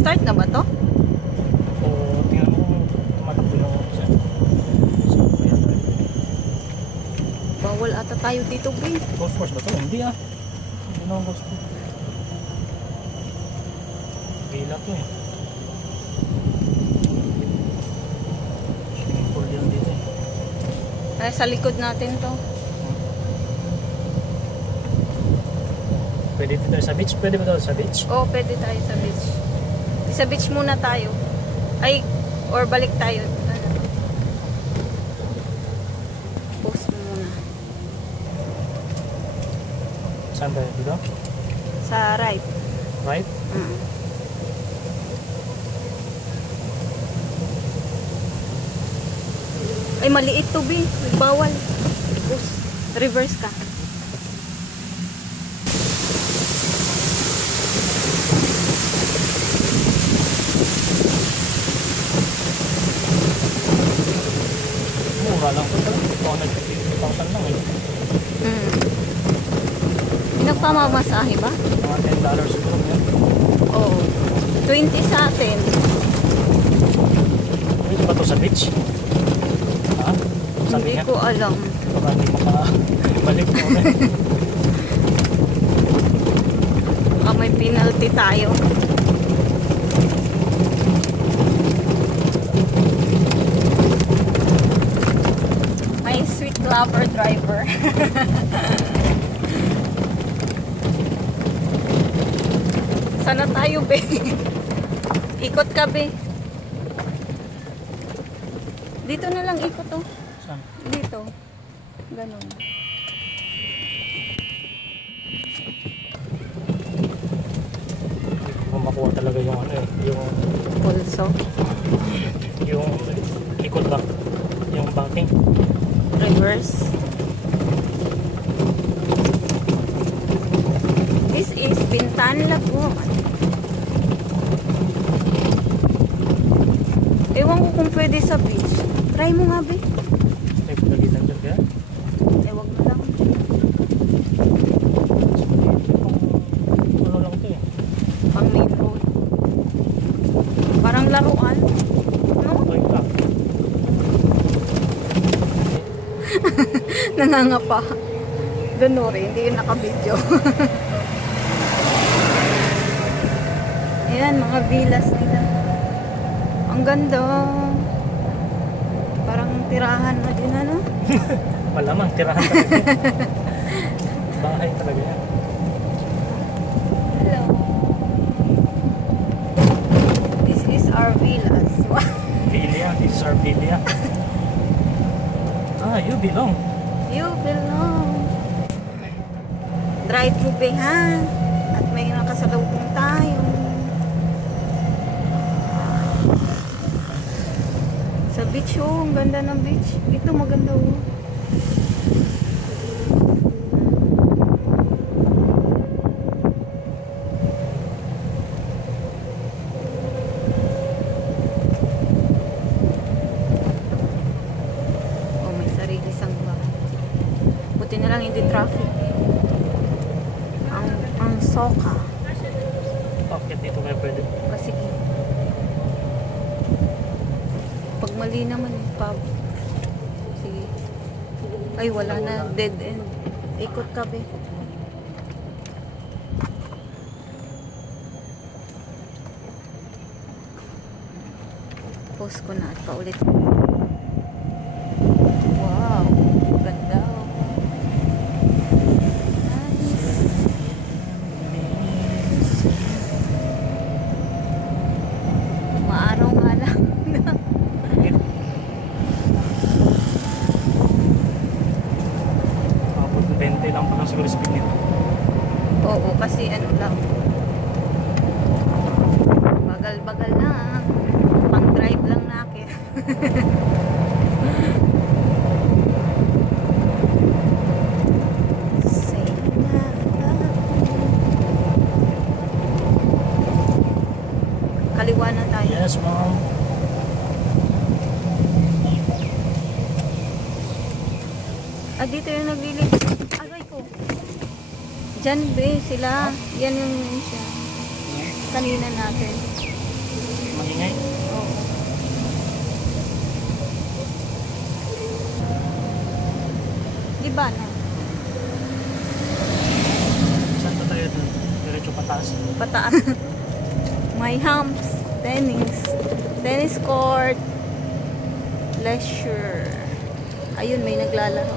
Nag-start na ba to? O, tingnan mo kung tumatakbo yung siya. So, kaya tayo. Bawal ata tayo dito, Bri. Golf course ba to? Hindi ah. Hindi na ang golf course. Gila to eh. Swimming pool yan dito eh. Ay, sa likod natin to. Pwede dito tayo sa beach? Pwede ba tayo sa beach? Oo, pwede tayo sa beach. Sa beach muna tayo. Ay, or balik tayo. Post muna. Saan tayo? Dito? Sa right. Right? Ay, maliit to, Bi. Bawal. Post. Reverse ka. Mura lang ito. 250,000 lang eh. Pinagpamamasahe ba? Mga $10 siguro yan. Oo. 20 sa atin. Pwede ba ito sa beach? Ha? Sabi Hindi niya, ko alam. baka hindi makabalik mo ulit. Baka may penalty tayo. May sweet lover driver. Sana tayo, be. Ikot ka, be. Dito na lang ikot, oh. Saan? Dito. Ganun. Kung makuha talaga yung ano eh, yung Pulso. yung likod ba? Yung banking. Reverse. This is Bintan Lagoon. Ewan ko kung pwede sa beach. Try mo nga, be. Ay, pagalitan dyan kaya? Wag mo lang. Ano lang ito eh. Pang main road. Parang laruan. No? Toy ka. Nangangapa. Ganuri, hindi yun naka-video. Ayan, mga villas nila. Ang ganda. Parang tirahan na din, ano? Malamang, tirahan talaga. Bahay talaga yan. Hello. This is our villas. Villa, this is our villa. Ah, you belong. You belong. Drive mo, be, ha? At may nakasalubong tayo. Sa beach, oh. Ang ganda ng beach. Ito maganda, oh. Oh, may sarili sang bahay. Buti na lang hindi traffic. Ang soka. Bakit dito kaya pwede? Kasi pag mali naman yung pub. Sige. Ay, wala na. Dead end. Ikot ka, be. Post ko na at paulit. Wow. Maganda. Nice. Maaraw nga lang. Kapag 20 lang pala siguro speed nito. Oo, kasi ano lang. Bagal-bagal lang. Pang-drive lang na akin. Kaliwa na tayo. Yes, ma'am. Ah, dito yung naglilig. Aray ko. Diyan, be, sila. Yan yung siya. Kanina natin. Ingay. Oo. Di ba na? Saan ba tayo doon? Diretso pataas. Pataas. May humps. Tennis court. Leisure. Ayun, may naglalaro.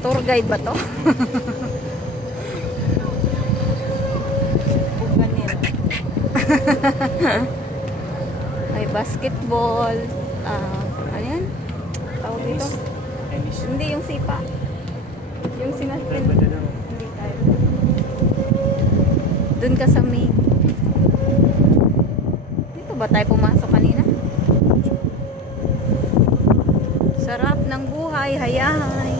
Tour guide ba to? Buganil. May basketball. Ano yan? Tawag dito? Tennis. Hindi, yung sipa. Yung sinaspin. Pwede daw. Hindi tayo. Doon ka sa main. Dito ba tayo pumasok kanina? Sarap ng buhay, hayay.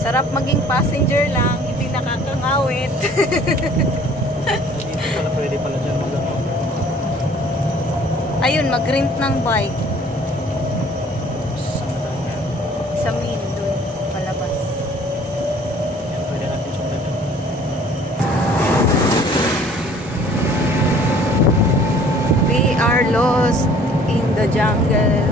Sarap maging passenger lang, hindi nakakangawit. Dito pala pwede pala dyan magano. Ayun, mag-rent ng bike. Saan na tayo yan? Sa main doon, palabas. Yan, pwede natin sundan. We are lost in the jungle.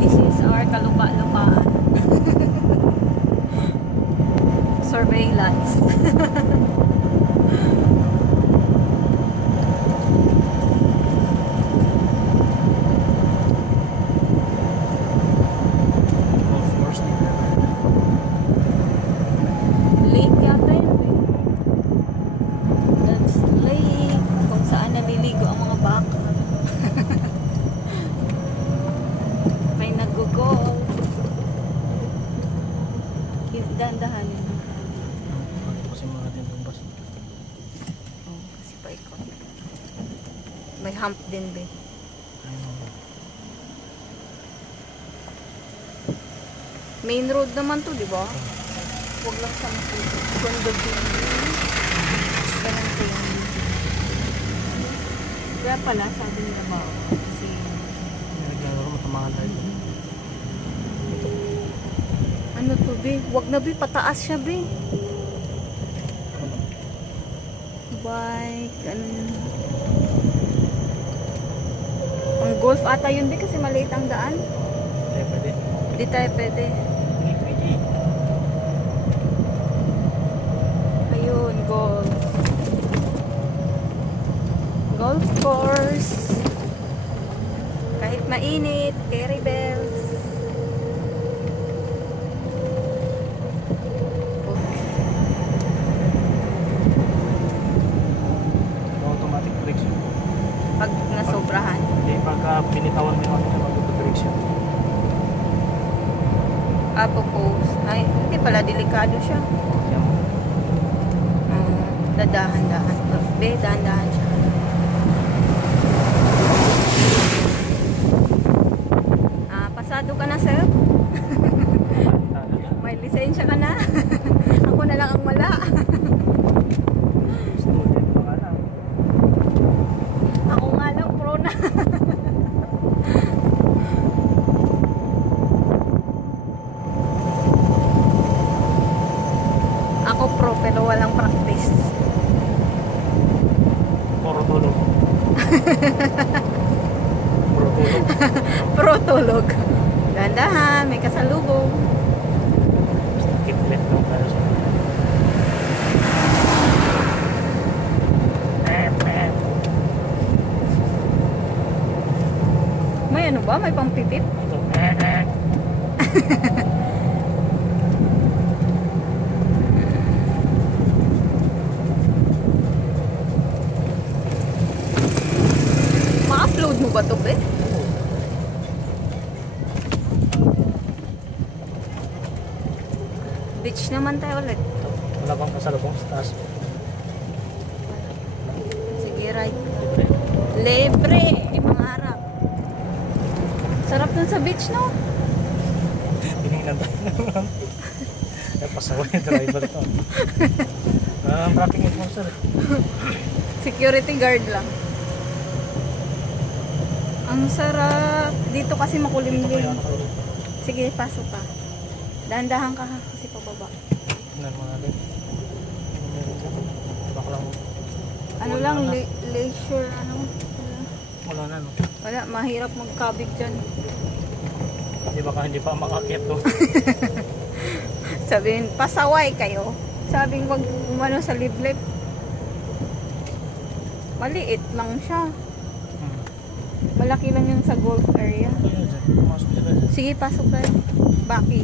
This is our kalupa-lupaan. Surveillance. Golf course dito. Lake yata yun eh. That's lake. Kung saan naliligo ang mga baka. May nag-golf. Dahan-dahanin. Ito kasi mga natin itong bus. Oh, kasi paikot. May hump din be. Ayun. Main road naman to, di ba? Huwag lang sa condominium. Ganun po yan. Kaya pala, sabi nila ba? Kasi, Naglalaro matamaan tayo. ano to, be? Huwag na, be. Pataas siya, be. Bike, ano yun. Ang golf ata yun, be, kasi maliit ang daan. Hindi pwede. Hindi tayo pwede. Hindi pwede. Ayun, golf. Golf course. Kahit mainit, carry bells. Automatic brakes yun. Pag nasobrahan. Hindi, pagka pinitawan mo yung ano, mag-brakes yun. Apopose. Ay, hindi pala, delikado siya. Yan. Dadahan-dahan. Be, dahan-dahan siya. Pasado ka na, sir? May lisensya ka na? Ako na lang ang wala. Student pa nga lang. Ako nga lang, pro na. Ako pro, pero walang practice. Puro tulog. Puro tulog. Pro tulog. Dahan-dahan, may kasalubong. Basta keep left lang tayo sa May ano ba? May pampipip? ito. Ma-upload mo ba ito, be? Beach naman tayo ulit. Wala bang kasalubong sa taas? Sige, right. Libre. Libre! Mga harap. Sarap dun sa beach, no? Tinignan tayo naman. Ay, pasaway yung driver to. Traffic enforcer. Security guard lang. Ang sarap. Dito kasi Dito pa makulimlim. yun nakalulog. Sige, pasok ka. Dahan-dahan ka ha, kasi pababa. Tingnan mo natin. Ano meron dyan? Baka lang. Ano Wala lang, na. leisure, ano. Wala na, no? Wala, mahirap magkabig dyan. Hindi baka hindi pa makakit, no? Sabihin, pasaway kayo. Sabing wag umano sa liblib. Maliit lang siya. Malaki lang yung sa golf area. Ayun, dyan. Pumasok sila dyan. Sige, pasok tayo. Baki.